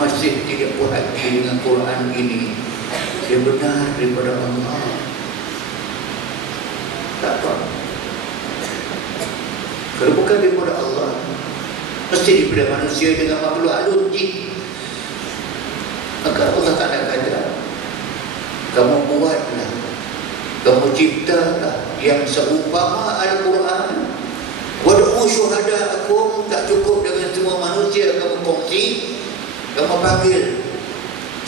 masjid tidak puas dengan Quran ini, dia benar daripada Allah. Tak apa. Kalau bukan daripada Allah, mesti daripada manusia dengan makhluk halus jin. Maka Allah tak nak kata, kamu buatlah, kamu ciptalah yang seumpama Al-Quran. Wad'u syuhada'akum, tak cukup dengan semua manusia kamu kongsi, kamu panggil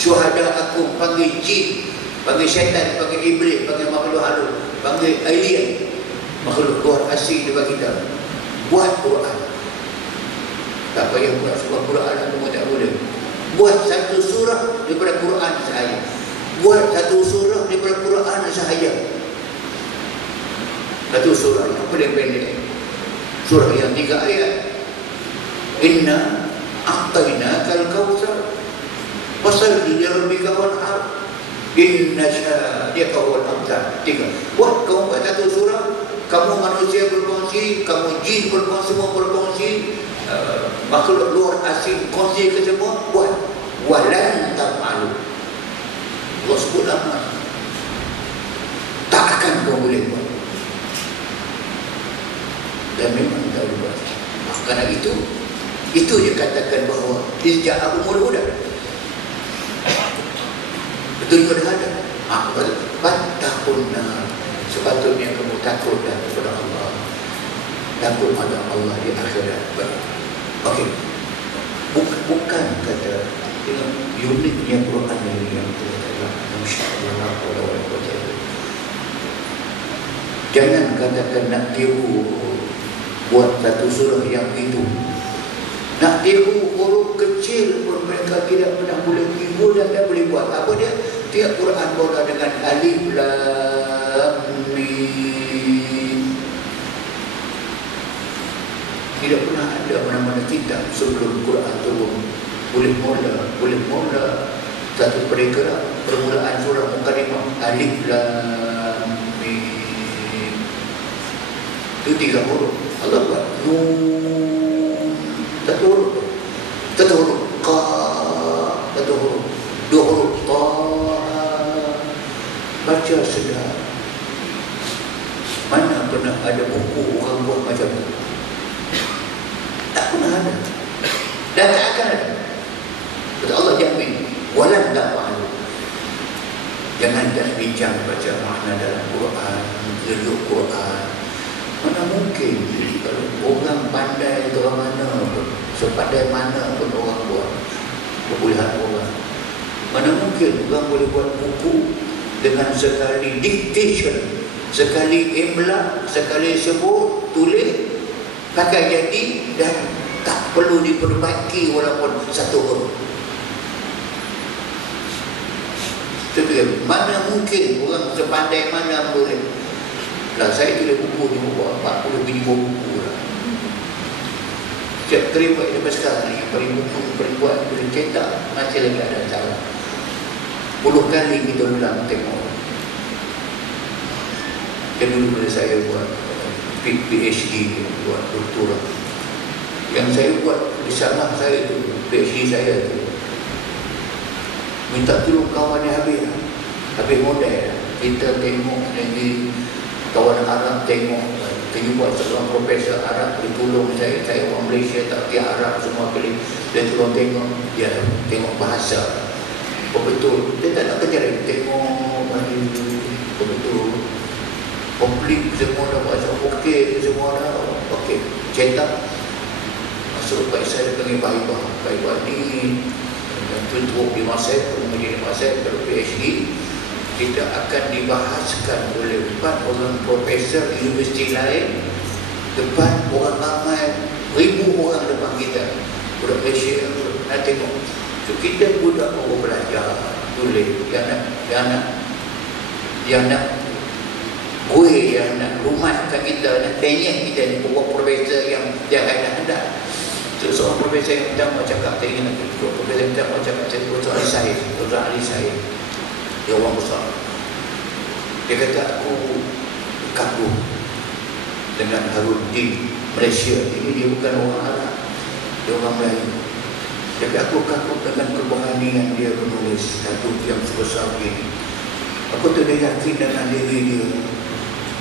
syuhada'akum, panggil jin, panggil syaitan, panggil iblis, panggil makhluk halus, panggil alien, makhluk luar asing daripada kita. Buat Quran. Tak payah buat surah Quran, kamu tak boleh. Buat satu surah daripada Quran sahaja. Buat satu surah daripada Quran sahaja. Satu surah yang paling pendek. Surah yang 3 ayat. Inna a'tainakal kautsar fasalli li rabbika wanhar inna syani'aka huwal abtar. 3. Buat kamu buat satu surah, kamu manusia berkongsi, kamu jin berkongsi, semua berkongsi, makhluk luar asing kongsi ke semua, buat. Walan taf'alu. Allah sebut nama. Tak akan kau boleh buat. Dan memang tak boleh buat. Kerana itu dia katakan bahawa Izja'ahumul huda. Betul pada ada. Fattakunna. Sepatutnya kamu takutlah kepada Allah. Takut pada Allah di akhirat. Okey. Bukan kata dengan uniknya Quran ini yang kita katakan, insya-Allah wala quwwata. Jangan katakan nak tiru buat satu surah yang itu. Nak tiru huruf kecil pun mereka tidak pernah boleh tiru dan tak boleh buat. Apa dia? Tiap Quran mula dengan alif lam mim. Tidak pernah ada mana-mana kitab sebelum Quran turun boleh mula satu permulaan surah mukadimah alif lam mim. Itu 3 huruf. Allah buat nun, satu huruf qaf, satu huruf, 2 huruf ta. Baca sedap. Mana pernah ada buku orang buat macam tu? Tak pernah ada. Dan tak akan ada. Kata Allah jamin, walan taf'alu. Jangan dah bincang baca makna dalam Quran, geluk Quran. Mana mungkin kalau orang pandai tu orang mana pun, sepandai mana pun orang buat kebolehan orang. Mana mungkin orang boleh buat buku dengan sekali dictation, sekali imla, sekali sebut, tulis, pakai jadi dan tak perlu diperbaiki walaupun satu huruf. Tapi mana mungkin orang sepandai mana boleh. Lah saya tulis buku ni buat 40 ribu buku lah. Setiap terima sampai sekarang ni perempuan boleh cetak masih lagi ada salah. 10 kali kita ulang tengok. Dan dulu bila saya buat PhD, buat doktorat, yang saya buat di sana saya tu, PhD saya tu, minta tolong kawan dia habis model. Kita tengok lagi kawan Arab tengok, kita buat seorang profesor Arab dia tolong saya orang Malaysia tak kerti Arab semua kali, dia tolong tengok, dia tengok bahasa. Betul, dia tak nak kerja lagi, tengok lagi, betul. Komplit semua dah bahasa okey, semua dah okey. Cetak masuk baik saya panggil baik ni tutup di masa menjadi masa kalau PhD kita akan dibahaskan oleh 4 orang profesor universiti lain depan orang ramai, 1000 orang depan kita. Budak Malaysia nak tengok. So kita budak mau belajar tulis yang nak gue yang nak rumatkan kita, nak tengok kita ni buat profesor yang dia hendak. So, seorang profesor yang pertama cakap tengok, profesor yang pertama cakap Dr. Ali Said, dia orang besar. Dia kata aku kagum dengan Haruddin Malaysia ini, dia bukan orang Arab, dia orang Melayu. Dia Tapi aku kagum dengan keberanian dia menulis satu yang sebesar ini. Aku tidak yakin dengan diri dia.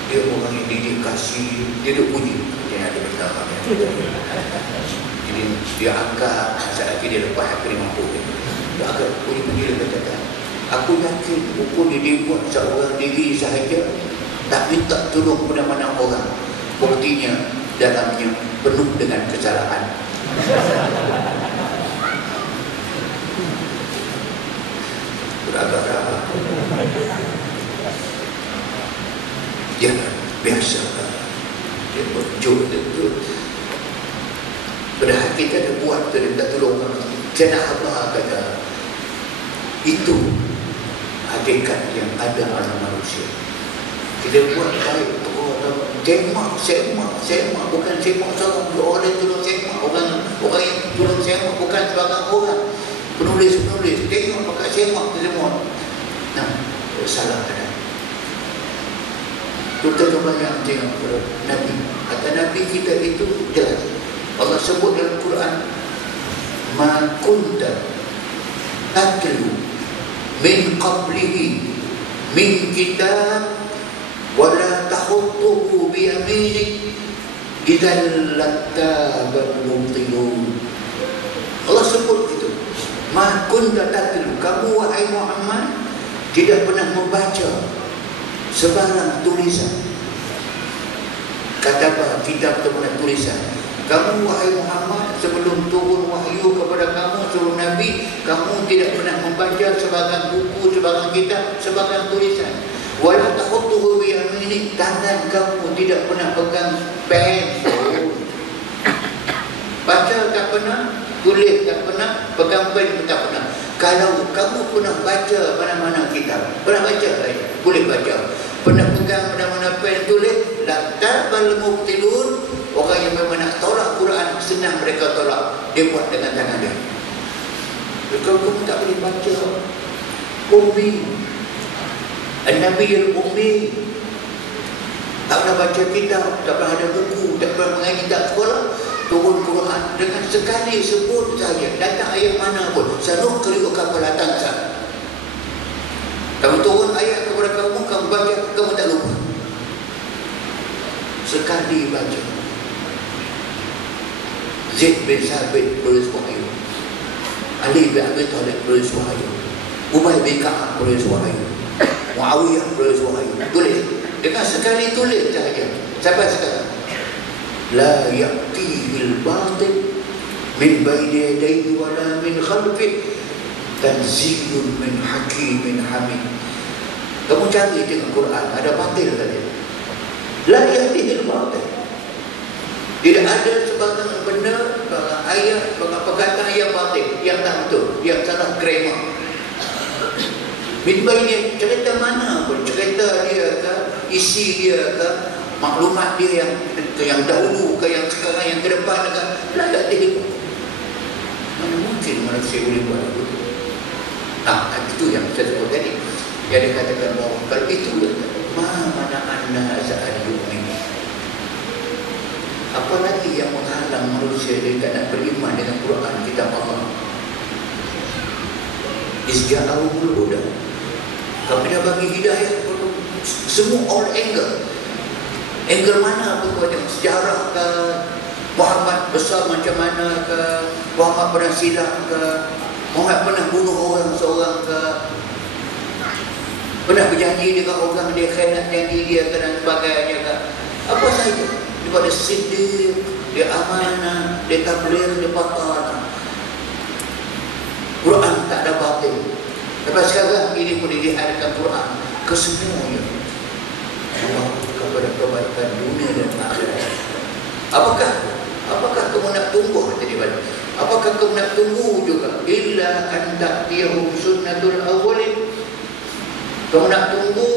Dia orang yang dedikasi, dia ada puji. Dia ada pertama. Jadi dia angkat saat dia lepas hak 50. Dia agak puji-puji dia kata, aku yakin buku ini dibuat seorang diri sahaja, tak minta tolong pada mana orang. Buktinya dalamnya penuh dengan kesalahan. Beragak-agak. Ya, biasa. Dia berjur itu. Padahal kita ada buat tu, dia minta tolong orang. Saya nak apa kata. Itu hakikat yang ada dalam manusia. Kita buat baik semak, bukan semak seorang. Orang yang tolong semak, orang yang tolong semak bukan sebagai orang. Penulis, tengok pakai semak tu semua. Nah, salah ada. Kita coba yang tengok Nabi. Kata Nabi kita itu jelas. Allah sebut dalam Quran, ma kunta tatlu min qablihi min kitab wala tahutuhu bi yaminik idzal lattabal mubtilun. Allah sebut itu, ma kunta tatlu, kamu wahai Muhammad tidak pernah membaca sebarang tulisan. Kata apa? Kitab itu pernah tulisan. Kamu wahai Muhammad, sebelum turun wahyu kepada kamu seluruh Nabi, kamu tidak pernah membaca sebarang buku, sebarang kitab, sebarang tulisan. Wala tahutuhu bi yaminik, tangan kamu tidak pernah pegang pen. Baca tak pernah, tulis tak pernah, pegang pen tak pernah. Kalau kamu pernah baca mana-mana kitab, pernah baca, boleh baca, pernah pegang mana-mana pen tulis, lattabal mubtilun. Orang yang memang nak tolak Quran, senang mereka tolak. Dia buat dengan tangan dia. Kalau kamu tak boleh baca, ummi, An-Nabi al-Ummi, tak pernah baca kitab, tak pernah ada buku, tak pernah mengaji kitab sekolah, turun Quran dengan sekali sebut saja, datang ayat mana pun, sanuqri'uka fala tansa. Kamu turun ayat kepada kamu, kamu baca, kamu tak lupa. Sekali baca. Zaid bin Sabit tulis wahyu, Ali bin Abi Thalib tulis wahyu, Ubay bin Ka'ab tulis wahyu, Muawiyah tulis wahyu. Tulis dengan sekali tulis sahaja. Sampai sekarang la ya'tihil batil min bayni yadayhi wala min khalfihi tanzilun min hakimin hamid. Kamu cari dengan Quran, ada batil tadi. La ya'tihil batil, tidak ada sebarang benda, sebarang ayat, sebarang perkataan yang batil, yang tak betul, yang salah grammar. Minta ini cerita mana pun, cerita dia ke, isi dia ke, maklumat dia yang dahulu ke, yang sekarang, yang ke depan ke, tak ada. Mana mungkin manusia boleh buat itu? Itu yang saya sebut tadi. Yang dikatakan bahawa kalau itu, mana anda azhar yu'min. Apalagi yang menghalang manusia dia tak nak beriman dengan Quran, kitab Allah. Isja'ahumul huda. Kami dah bagi hidayah semua all angle. Angle mana pun macam sejarah ke, Muhammad besar macam mana ke, Muhammad pernah silap ke, Muhammad pernah bunuh orang seorang ke, pernah berjanji dengan orang dia khianat janji dia ke dan sebagainya ke. Apa saja. Daripada siddiq, dia amanah, dia tabligh, dia patah. Quran tak ada batil. Lepas sekarang ini boleh dihadirkan Quran ke semuanya. Allah kepada kebaikan dunia dan akhirat. Apakah kamu nak tunggu tadi balik? Apakah kamu nak tunggu juga? Illa an ta'tiyahum sunnatul awwalin. Kamu nak tunggu,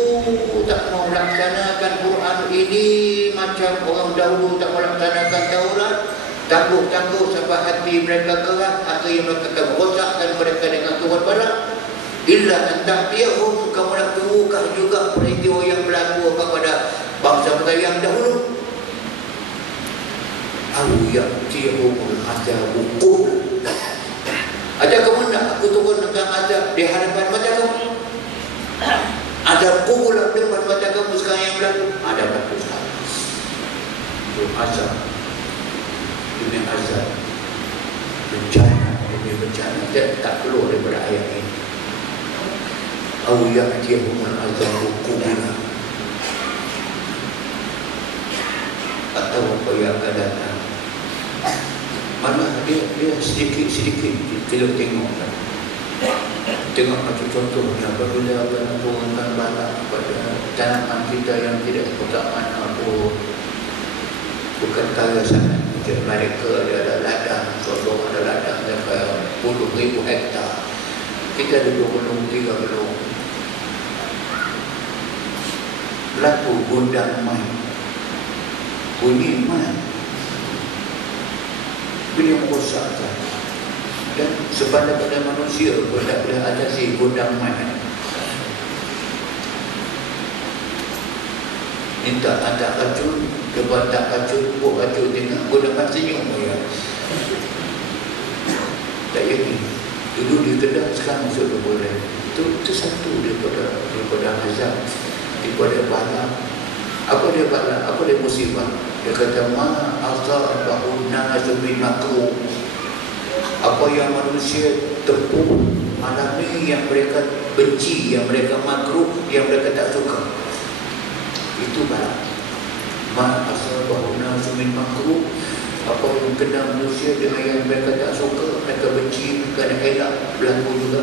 tak mau melaksanakan Quran ini macam orang dahulu tak melaksanakan Taurat, tangguh-tangguh sampai hati mereka keras, akhirnya mereka akan merosakkan mereka dengan Tuhan barat. Illa an ta'tiyahum, kamu nak tunggu juga peristiwa yang berlaku kepada bangsa-bangsa yang dahulu. Au ya'tiyahumul azabu qubla, Ada kamu nak aku turunkan azab di hadapan mata kamu? Azab kubur depan mata kamu sekarang yang berlaku? Ada berlaku sekarang. Itu azab. Dunia azab. Bencana demi bencana. Dia tak keluar daripada ayat ini. Au ya'tiyahumul azabu qubula. Atau apa yang akan datang. Mana dia sedikit-sedikit kita tengok. Tengok macam contohnya apabila Allah turunkan bala pada tanaman kita yang tidak bertahan apa, bukan kaya sangat. Macam mereka ada ladang, contoh ada ladang sampai puluh ribu hektar. Kita ada 20, 30. Berlaku gundang mai, bunyi mai, bila merosakkan. Dan sepada-pada manusia pun tak boleh atasi gundang mai. Minta tak racun, kepada tak racun, buat racun tengah, gundang mai senyum ya. Tak yakin. Dulu di Kedah, sekarang sudah boleh. Itu satu daripada azab, daripada bala. Apa dia bala? Apa dia musibah? Dia kata ma asabahu nasu min makruh. Apa yang manusia tempuh, alami, yang mereka benci, yang mereka makruh, yang mereka tak suka, itu bala. Ma asabahu nasu min makruh. Apa yang kena manusia dengan yang mereka tak suka, mereka benci, mereka nak elak, berlaku juga.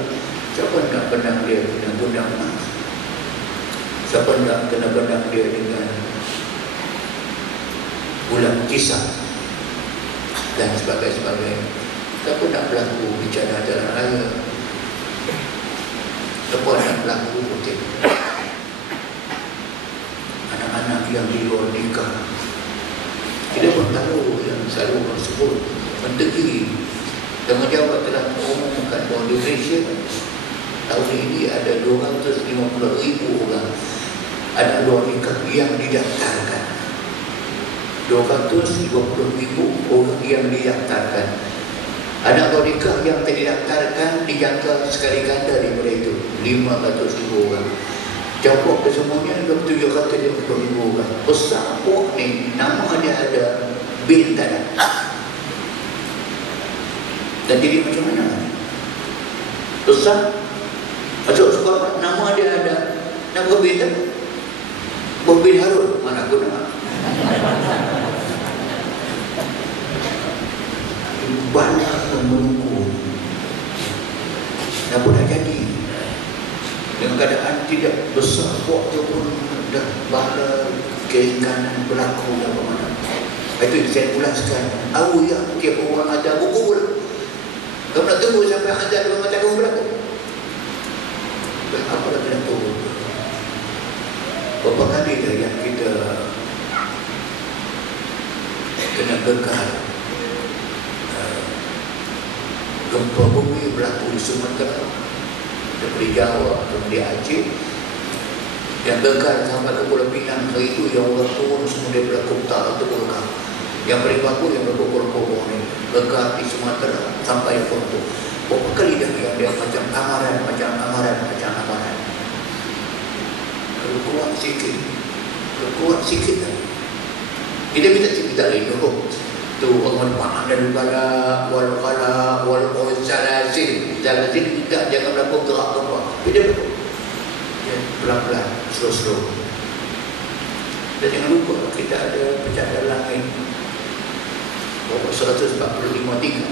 Siapa nak benang dia dengan gundang emas? Siapa nak kena benang dia dengan bulan kisah dan sebagainya? Siapa nak berlaku bencana jalan raya? Siapa nak berlaku putih? Anak-anak yang di luar nikah. Kita pun tahu yang selalu orang sebut menteri Tanggungjawab telah mengumumkan bahawa di Malaysia tahun ini ada 250,000 orang anak luar nikah yang didaftarkan. 250,000 orang yang didaftarkan. Anak luar nikah yang didaftarkan dijangka sekali ganda daripada itu 500,000 orang. Campur kesemuanya 750,000 orang. Besar pun ni, nama dia ada, bil tak ada. Dan jadi macam mana? Besar, masuk sekolah, nama dia ada, nak bil tak? Bil Harun, mana aku nama? Banyak menunggu. Dah pun dah jadi. Dengan keadaan tidak besar waktu pun dah bala keinginan berlaku dan bagaimana. Itu saya ulaskan. Awu ya, tiap orang ada buku. Kamu nak tunggu sampai ada dua mata kamu berlaku. Apa lagi nak tunggu? Berapa kali dah yang kita kena gekal gempa bumi berlaku di Sumatera, di Jawa atau di Aceh, yang gekal sampai ke Pulau Pinang. Hari itu yang orang turun semua dia berlaku utara atau Golkar. Yang paling bagus yang berlaku Golkar ni gekal di Sumatera sampai Ponto. Berapa kali dah yang dia macam amaran. Kalau kuat sikit lagi. Kita minta cerita lain dulu. Tu orang mana dan bala wal salasin tidak jangan berlaku gerak gempa. Dia berlaku. Ya, pelan-pelan, slow. Dan jangan lupa kita ada pencahayaan langit berapa 145 tingkat.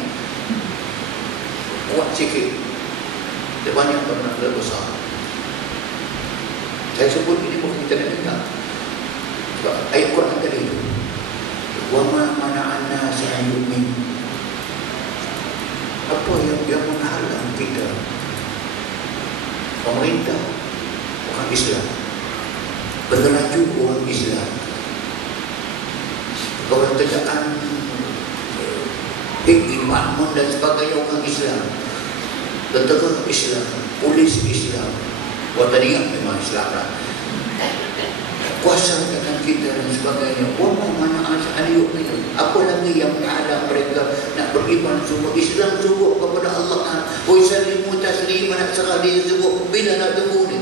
Kuat sikit. Dia banyak benda besar. Saya sebut ini bukan kita nak dengar. Sebab ayat Quran tadi itu. Wama mana'ana sa'ayumin. Apa yang menghalang kita? Pemerintah orang Islam, pengelaju orang Islam, orang tegakkan makmun dan sebagainya orang Islam, tentera Islam, polis Islam, tadi memang Islam lah, kuasa dengan kita dan sebagainya. Wama mana'ana sa'ayumin. Apa lagi yang menghalang mereka nak beriman sungguh Islam sungguh kepada Allah nak serah diri tersebut. Bila nak tunggu ni?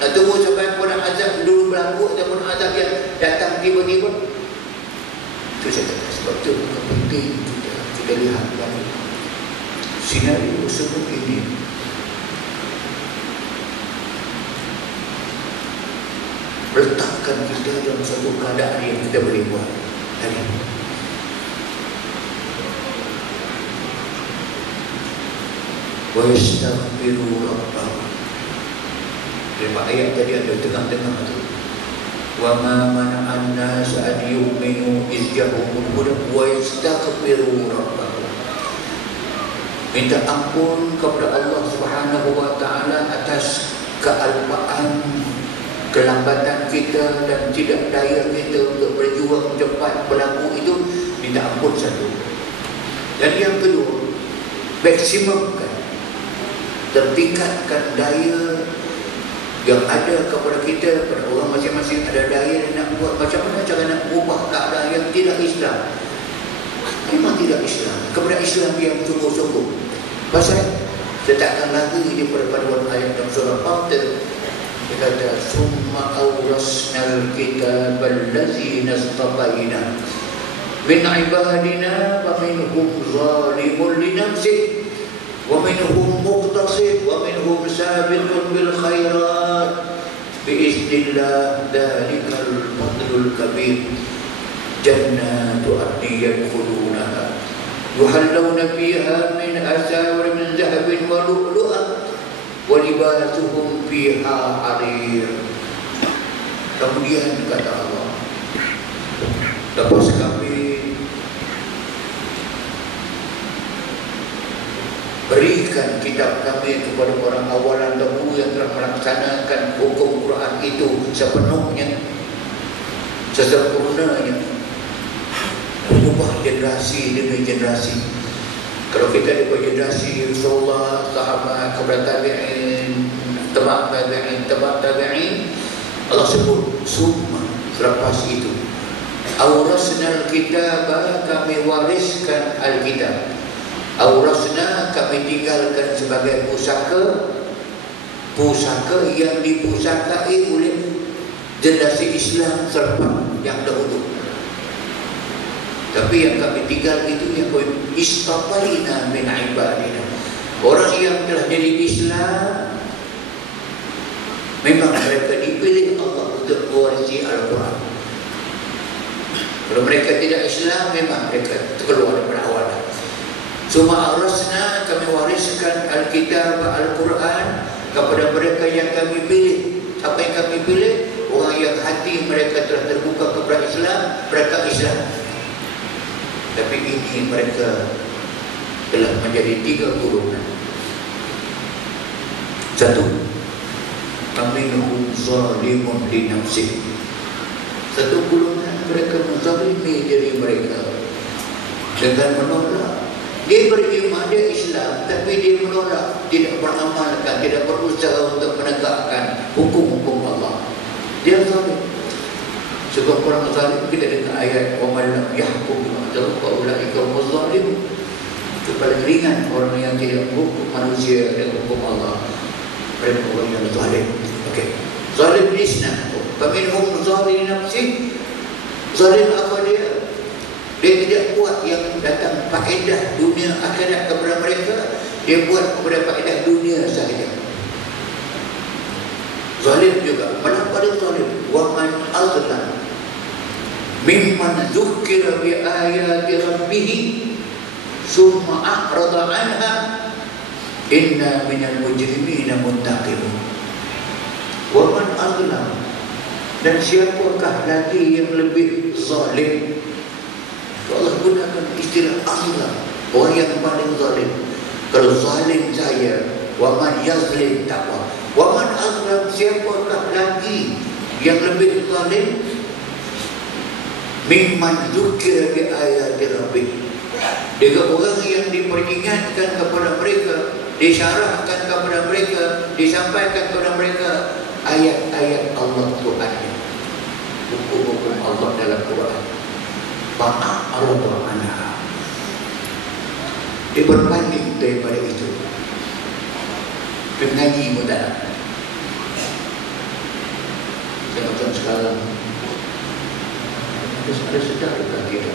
Nak tunggu sampai pada azab dulu berlaku ataupun azab yang datang tiba-tiba? Itu saya kata, sebab itu penting kita lihat balik senario seperti ini. Letakkan kita dalam satu keadaan yang kita boleh buat hari ini. Wa yastaghfiru rabbahum. Dalam ayat tadi ada tengah-tengah tu. Wa ma mana'an nas an yu'minu iz ja'ahumul huda wa yastaghfiru rabbahum. Minta ampun kepada Allah Subhanahu wa taala atas kealpaan, kelambatan kita dan tidak daya kita untuk berjuang cepat berlaku itu. Minta ampun satu. Dan yang kedua, maksimumkan, tertingkatkan daya yang ada kepada kita. Pada orang masing-masing ada daya yang nak buat macam mana cara nak ubah keadaan yang tidak Islam. Memang tidak Islam, kepada Islam yang sungguh-sungguh. Pasal letakkan lagi di perpaduan ayat dalam surah Fatir. Dia kata summa awrasnal kitabal ladzina istabaina min ibadina wa minhum zalimun li nafsihi wa minhum muqtasid wa minhum sabiqun bil khairat biiznillah dzalikal fadlul kabir jannatu adnin yadkhulunaha yuhallawna fiha min asawir min dhahabin wa lu'lu'an wa libasuhum fiha harir. Kemudian kata Allah, lepas kami berikan kitab kami kepada orang awalan dahulu yang telah melaksanakan hukum Quran itu sepenuhnya, sesempurnanya, mengubah generasi demi generasi. Kalau kita ada generasi Rasulullah, sahabat, kepada tabi'in, tebak tabi'in, Allah sebut summa, selepas itu awrasnal kitabah, kami wariskan Alkitab. Awrasna, kami tinggalkan sebagai pusaka, pusaka yang dipusakai oleh generasi Islam selepas yang dahulu. Tapi yang kami tinggal itu yang istafaina min ibadina. Orang yang telah jadi Islam, memang mereka dipilih Allah untuk mewarisi Al-Quran. Kalau mereka tidak Islam, memang mereka keluar daripada awal. Suma arasna, kami wariskan Alkitab Al-Quran kepada mereka yang kami pilih. Apa yang kami pilih? Orang yang hati mereka telah terbuka kepada Islam, mereka Islam. Tapi ini mereka telah menjadi 3 golongan. Satu, aminuhum zalimun li nafsihi. Satu golongan mereka menzalimi diri mereka dengan menolak. Dia beriman, dia Islam, tapi dia menolak, tidak beramalkan, tidak berusaha untuk menegakkan hukum-hukum Allah. Dia zalim. Sebab orang zalim, kita dengar ayat wa man lam yahkum bima anzala ulaika humuz zalimun. Itu paling ringan orang yang tidak menghukum manusia dengan hukum Allah. Mereka orang yang zalim. Okey. Zalim lisna. Faminhum zalim nafsi. Zalim apa dia? Dia tidak buat yang datang faedah dunia akhirat kepada mereka, dia buat kepada faedah dunia sahaja. Zalim juga. Malah pada zalim. Wa man azlam mimman zukkira bi ayati rabbih summa a'rada anha inna minal mujrimina muntaqim. Wa man azlam, dan siapakah lagi yang lebih zalim? Allah gunakan istilah azlam, orang yang paling zalim. Kalau zalim saya, wa man yazlim taqwa. Wa man azlam, siapakah lagi yang lebih zalim? Mimman dzukira bi ayati rabbih. Dengan orang yang diperingatkan kepada mereka, disyarahkan kepada mereka, disampaikan kepada mereka ayat-ayat Allah Tuhannya, hukum-hukum Allah dalam Quran. Fa'arada anha, dia berbanding daripada itu. Pengaji pun tak nak. Macam sekarang ada sedar dekat kita.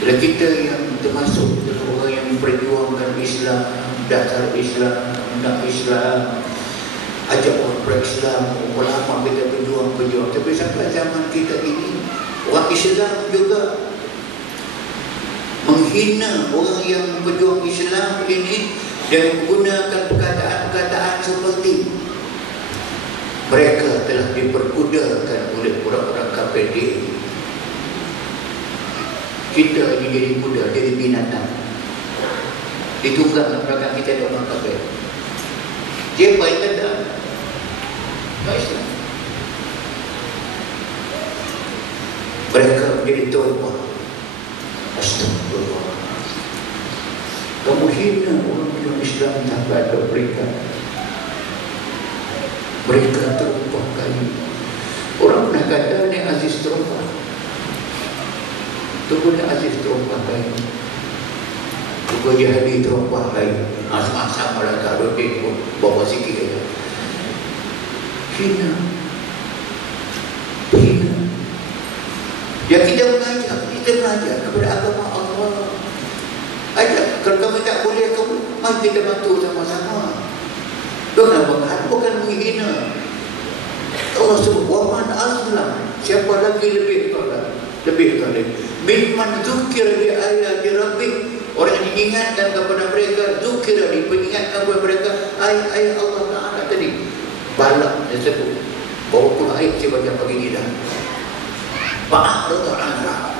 Bila kita yang termasuk orang yang memperjuangkan Islam, dasar Islam, nak Islam, ajak orang berislam, ulama kita berjuang. Tapi sampai zaman kita ini, orang Islam juga menghina orang yang berjuang Islam ini dan menggunakan perkataan-perkataan seperti mereka telah diperbudakan oleh orang-orang kafir. Kita ini jadi budak, jadi binatang. Ditunggang belakang kita ada orang kafir. Siapa yang kata? Tak Islam. Mereka menjadi taubat. Astagfirullah. Kamu hina orang Islam sampai ada peringkat. Mereka terumpah kali. Orang pernah kata ni Aziz terumpah. Itu pun Aziz terumpah kali. Juga Jahadi terumpah kali. Sama-sama lah tak ada pun bawa sikit kata. Hina. Ya kita mengajar kepada agama Allah. Ajak, kalau kamu tak boleh, mari kita bantu sama-sama. Jangan mengharap, bukan menghina. Allah sebut, waman azlam. Siapa lagi lebih kali. Mimman zukir bi ayati rabbih. Orang yang diingatkan kepada mereka, zukir, diperingatkan kepada mereka ayat Allah Ta'ala tadi. Balak dia sebut. Bawa pula ayat saya baca pagi ni dah. Fa'ahrata anha.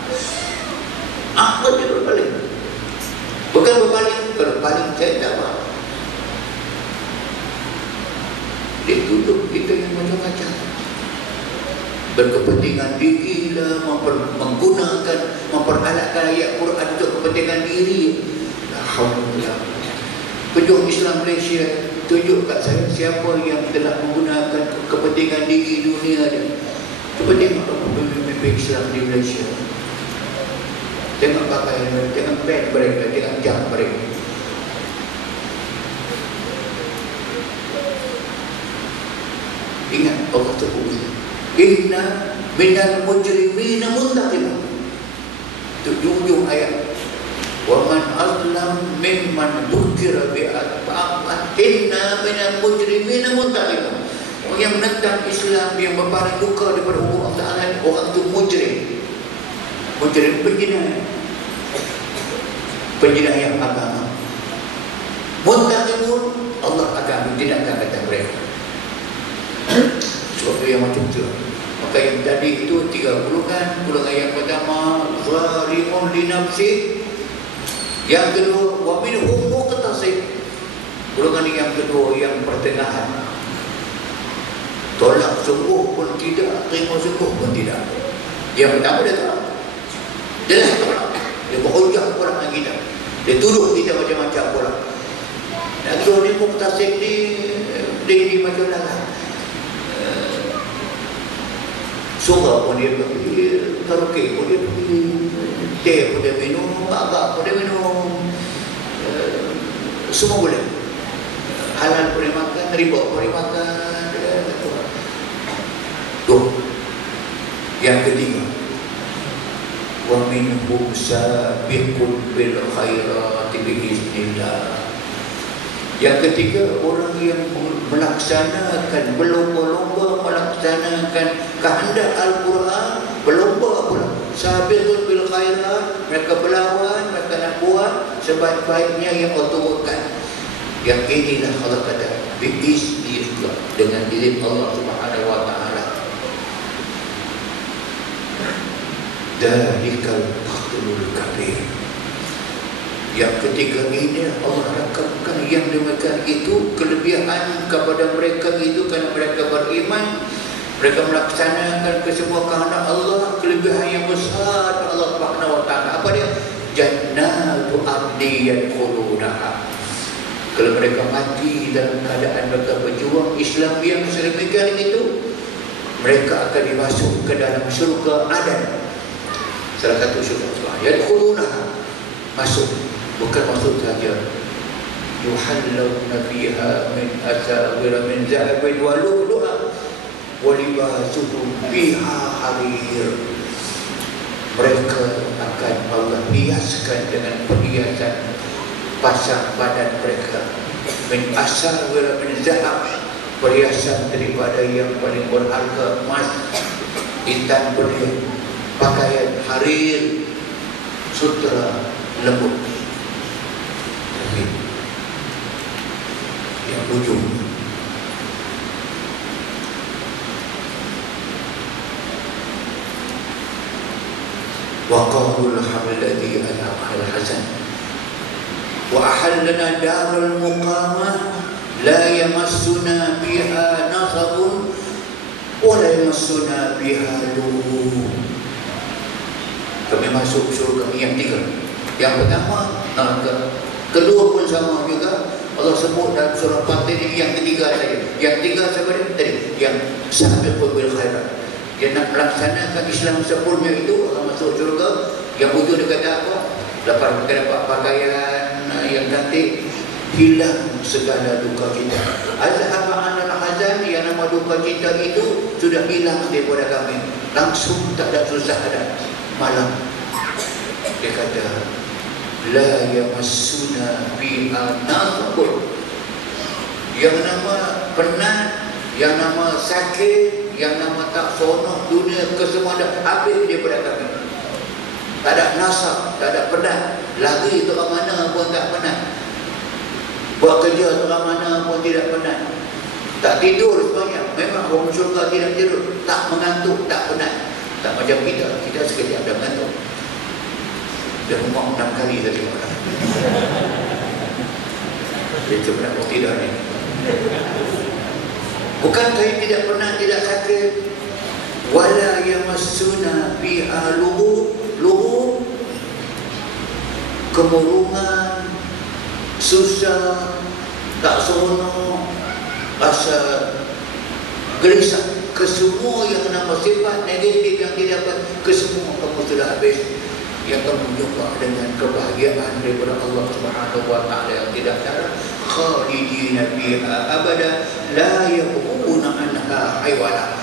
Apa dia berbalik? Bukan berbalik, berbalik saya tak faham. Dia tuduh kita yang macam-macam. Berkepentingan diri lah, memperalatkan ayat Quran untuk kepentingan diri. Alhamdulillah. Pejuang Islam Malaysia tunjuk kat saya siapa yang telah menggunakan kepentingan diri dunia dia. Cuba tengok pemimpin Islam di Malaysia. Tengok pakaian mereka, tengok beg mereka, tengok jam mereka. Ingat Allah sebut, inna minal mujrimina muntaqimun. Itu ujung ayat. Wa man azlam mimman dzukira bi ayati inna minal mujrimina muntaqimun. Orang yang menentang Islam, yang berpaling duka daripada hukum Allah Ta'ala, orang itu mujrim. Mujrim penjinah yang agama. Muntaqimun, Allah akan tindakan kata mereka. Suatu yang macam tu. Maka yang tadi itu 3 golongan. Golongan yang pertama, zalimun li nafsi. Yang kedua, wa minhum muqtasid. Golongan yang kedua, yang pertengahan. Tolak sungguh pun tidak, terima sungguh pun tidak. Yang pertama dia tolak. Dia tolak. Dia berhujah pula dengan kita. Dia tuduh kita macam-macam pula. Dan so ni muqtasid ni, dia macam mana? Surah pun dia pergi, karaoke pun dia pergi, teh pun dia minum, agak pun dia minum, semua boleh. Halal boleh makan, riba boleh makan. Tuh. Yang ketiga, wa minhum sabiqun bil khairati biiznillah. Yang ketiga, orang yang melaksanakan, berlomba-lomba melaksanakan kehendak Al-Quran, berlomba pula. Sabiqun bil khairat, mereka berlawan, mereka nak buat sebaik-baiknya yang Allah turunkan. Yang inilah Allah kata, biiznillah, dengan izin Allah Subhanahu wa Ta'ala. Dalikal fadlul kabir. Yang ketiga ini Allah rakamkan yang demikian itu kelebihan kepada mereka itu kerana mereka beriman, mereka melaksanakan kesemua kehendak Allah, kelebihan yang besar Allah Subhanahu wa Ta'ala. Apa dia? Jannatu adni yadkhulunaha. Kalau mereka mati dalam keadaan mereka berjuang Islam yang sedemikian itu, mereka akan dimasuk ke dalam syurga Adan. Salah satu syurga. Yadkhulunaha, masuk. Bukan maksud saja yuhallawna fiha min asawir min zahabin wa lu'lu'a wa libasuhum fiha harir. Mereka akan Allah hiaskan dengan perhiasan pasang badan mereka min asawir min zahab, perhiasan daripada yang paling berharga, emas, intan berlian, pakaian harir, sutra lembut. Yang ujung waqahul hamladhi al hasan wa ahallana darul muqamah la yamassuna biha nasabun wa la yamassuna biha lughub. Kami masuk surga yang tiga. Yang pertama neraka, kedua pun sama juga Allah sebut dalam surah Fatir ini. Yang ketiga saja. Yang tiga sebenarnya tadi yang sabiqul bil khairat. Dia nak melaksanakan Islam sempurna itu akan masuk surga. Yang ujung dia kata apa? Lepas kita dapat pakaian yang cantik, hilang segala duka cita. Azhaba anal hazan, yang nama duka cita itu sudah hilang daripada kami. Langsung tak ada susah ada. Malam dia kata la yamassuna biha nasabun. Yang nama penat, yang nama sakit, yang nama tak seronok dunia kesemuanya habis daripada kami. Tak ada nasab, tak ada penat. Lari ke mana pun tak penat. Buat kerja ke mana pun tidak penat. Tak tidur sebanyak. Memang orang syurga tidak tidur, tak mengantuk, tak penat. Tak macam kita sekejap dah mengantuk. Dah rumah 6 kali tadi malam. Itu benar atau tidak ni? Bukan saya tidak pernah tidak sakit. Wala yamassuna biha lughub, kemurungan, susah, tak seronok, rasa gelisah. Kesemua yang nama sifat negatif yang didapat, kesemua kamu sudah habis. Yang kamu jumpa dengan kebahagiaan daripada Allah Subhanahu wa taala yang tidak ada. Khalidina fiha abada la yabghuna anha haywala.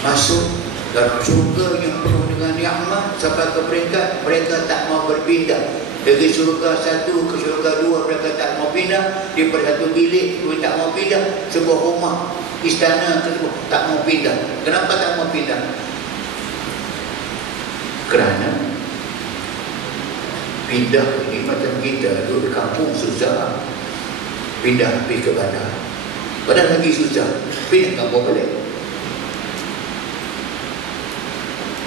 Masuk dalam syurga yang penuh dengan nikmat sampai ke peringkat mereka tak mau berpindah. Dari syurga 1 ke syurga 2 mereka tak mau pindah. Daripada satu bilik mereka tak mau pindah. Sebuah rumah, istana tersebut tak mau pindah. Kenapa tak mau pindah? Kerana pindah ini macam kita duduk di kampung susah, pindah pergi ke bandar. Bandar lagi susah, pindah kampung balik.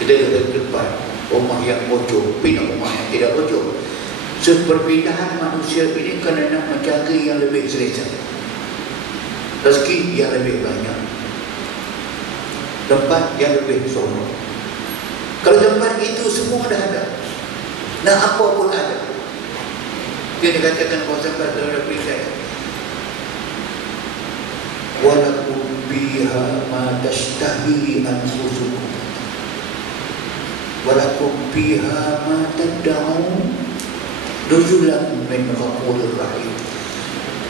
Kita ada depan rumah yang bocor, pindah rumah yang tidak bocor. Perpindahan manusia ini kerana mencari yang lebih selesa, rezeki yang lebih banyak, tempat yang lebih seronok. Kalau tempat itu semua dah ada, nah apa pun ada. Dia dikatakan kuasa pada pindah. Walakum biha ma tashtahi anfusukum walakum biha ma tad'un nuzulan min ghafurir rahim.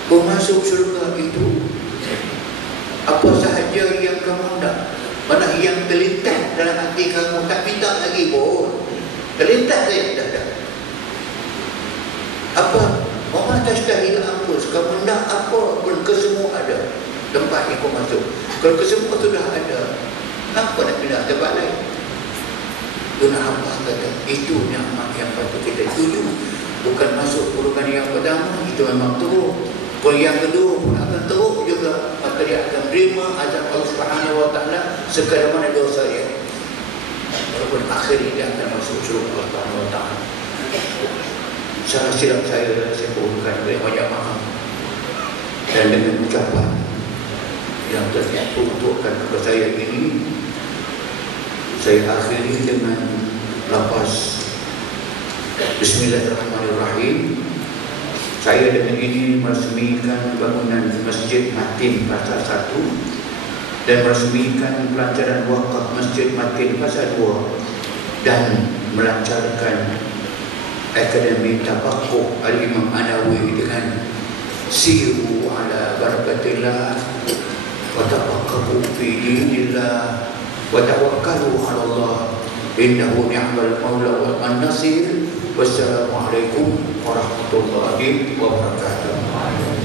Masuk syurga itu apa sahaja yang kamu nak, mana yang terlintas dalam hati kamu, tak minta lagi pun, terlintas saja dah ada. Apa? Mama tashtahil anfus, kamu nak apa pun kesemua ada. Tempat yang kau masuk, kalau kesemua sudah ada, kenapa nak pindah tempat lain? Tuhan Allah kata itu nikmat yang patut kita tuju. Bukan masuk golongan yang pertama itu memang teruk, kalau yang kedua pun akan teruk juga, maka dia akan terima azab Allah Subhanahu wa taala sekadar mana dosa dia. Walaupun akhirnya dia akan masuk surga Allah Subhanahu wa taala. Salah silap saya mohonkan banyak maaf, dan dengan ucapan yang teruntukkan kepada saya ini, saya akhiri dengan lafaz Bismillahirrahmanirrahim. Saya dengan ini meresmikan bangunan Masjid Matin Pasar 1 dan meresmikan pelancaran wakaf Masjid Matin Pasar 2 dan melancarkan Akademi Tabaquq Al-Imam Anawi dengan siru ala barakatillah wa tafakkaru fi dinillah wa tawakkalu ala Allah innahu ni'mal maula wa nasir. Wassalamualaikum warahmatullahi wabarakatuh.